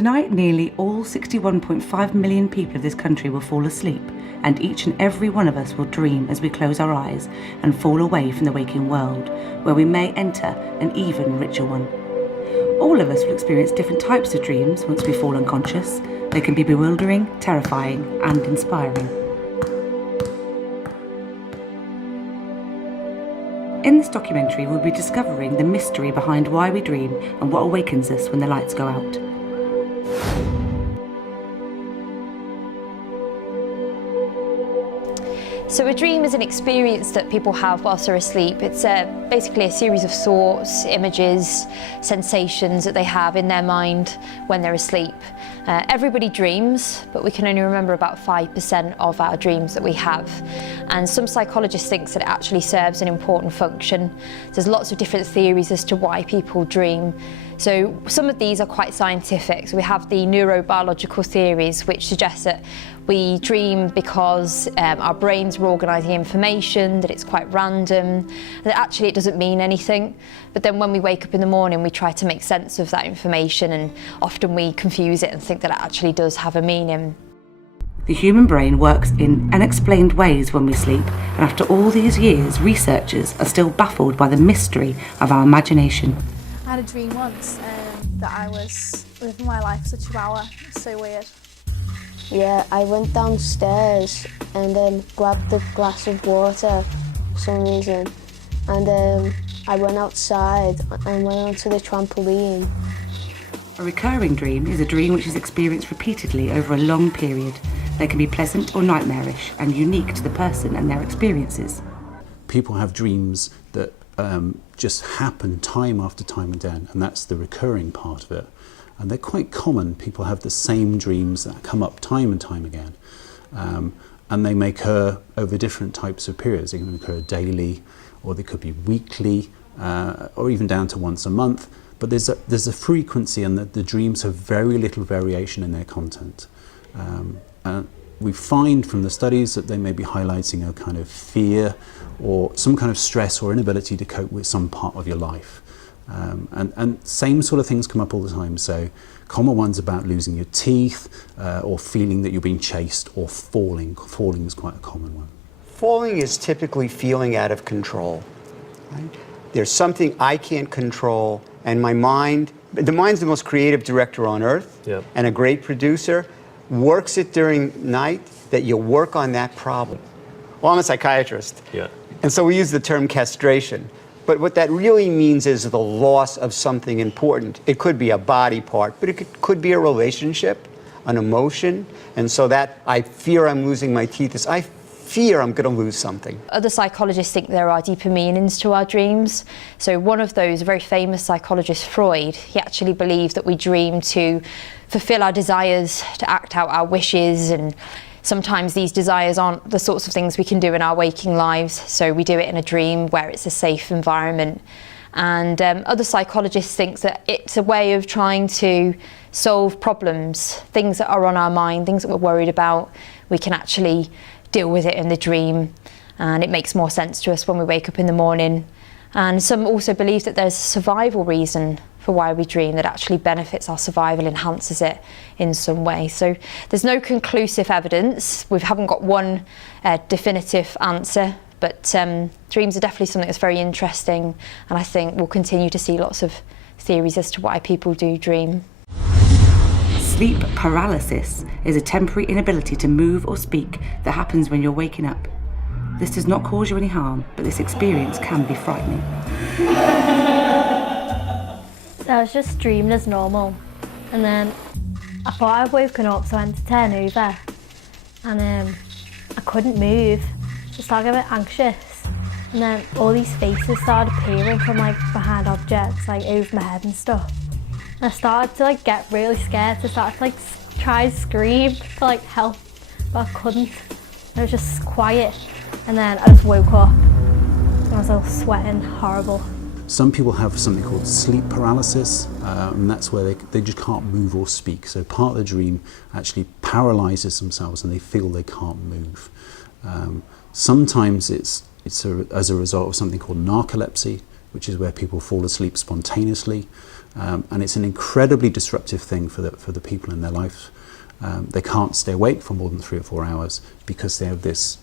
Tonight, nearly all 61.5 million people of this country will fall asleep, and each and every one of us will dream as we close our eyes and fall away from the waking world, where we may enter an even richer one. All of us will experience different types of dreams once we fall unconscious. They can be bewildering, terrifying, and inspiring. In this documentary, we'll be discovering the mystery behind why we dream and what awakens us when the lights go out. So a dream is an experience that people have whilst they're asleep. It's basically a series of thoughts, images, sensations that they have in their mind when they're asleep. Everybody dreams, but we can only remember about 5% of our dreams that we have. And some psychologists think that it actually serves an important function. There's lots of different theories as to why people dream. So some of these are quite scientific. So we have the neurobiological theories, which suggest that we dream because our brains are organising information, that it's quite random, that actually it doesn't mean anything. But then when we wake up in the morning, we try to make sense of that information, and often we confuse it and think that it actually does have a meaning. The human brain works in unexplained ways when we sleep, and after all these years, researchers are still baffled by the mystery of our imagination. I had a dream once that I was living my life such a hour. It's so weird. Yeah, I went downstairs and grabbed a glass of water for some reason, and I went outside and went onto the trampoline. A recurring dream is a dream which is experienced repeatedly over a long period. They can be pleasant or nightmarish and unique to the person and their experiences. People have dreams that just happen time after time again, and that's the recurring part of it. And they're quite common. People have the same dreams that come up time and time again. And they may occur over different types of periods. They can occur daily, or they could be weekly, or even down to once a month. But there's a frequency, and the dreams have very little variation in their content. We find from the studies that they may be highlighting a kind of fear or some kind of stress or inability to cope with some part of your life. And same sort of things come up all the time. So common ones about losing your teeth, or feeling that you're being chased, or falling. Falling is quite a common one. Falling is typically feeling out of control. Right? There's something I can't control, and the mind's the most creative director on earth, Yep. and a great producer, works it during night that you work on that problem. Well, I'm a psychiatrist, Yeah. and so we use the term castration. But what that really means is the loss of something important. It could be a body part, but it could be a relationship, an emotion. And so that I fear I'm losing my teeth is I fear I'm going to lose something. Other psychologists think there are deeper meanings to our dreams. So one of those, a very famous psychologist, Freud, he actually believed that we dream to fulfill our desires, to act out our wishes, and sometimes these desires aren't the sorts of things we can do in our waking lives, so we do it in a dream where it's a safe environment. And other psychologists think that it's a way of trying to solve problems, things that are on our mind, things that we're worried about. We can actually deal with it in the dream, and it makes more sense to us when we wake up in the morning. And some also believe that there's a survival reason for why we dream that actually benefits our survival, enhances it in some way. So there's no conclusive evidence. We haven't got one definitive answer, but dreams are definitely something that's very interesting, and I think we'll continue to see lots of theories as to why people do dream. Sleep paralysis is a temporary inability to move or speak that happens when you're waking up. This does not cause you any harm, but this experience can be frightening. So I was just dreaming as normal, and then I thought I'd woken up, so I went to turn over, and I couldn't move. I started getting a bit anxious, and then all these faces started appearing from behind objects, over my head and stuff. And I started to get really scared. I started to try and scream for help, but I couldn't. It was just quiet, and then I just woke up, and I was all sweating, horrible. Some people have something called sleep paralysis, and that's where they just can't move or speak. So part of the dream actually paralyzes themselves and they feel they can't move. Sometimes it's as a result of something called narcolepsy, which is where people fall asleep spontaneously. and it's an incredibly disruptive thing for the people in their life. They can't stay awake for more than 3 or 4 hours because they have this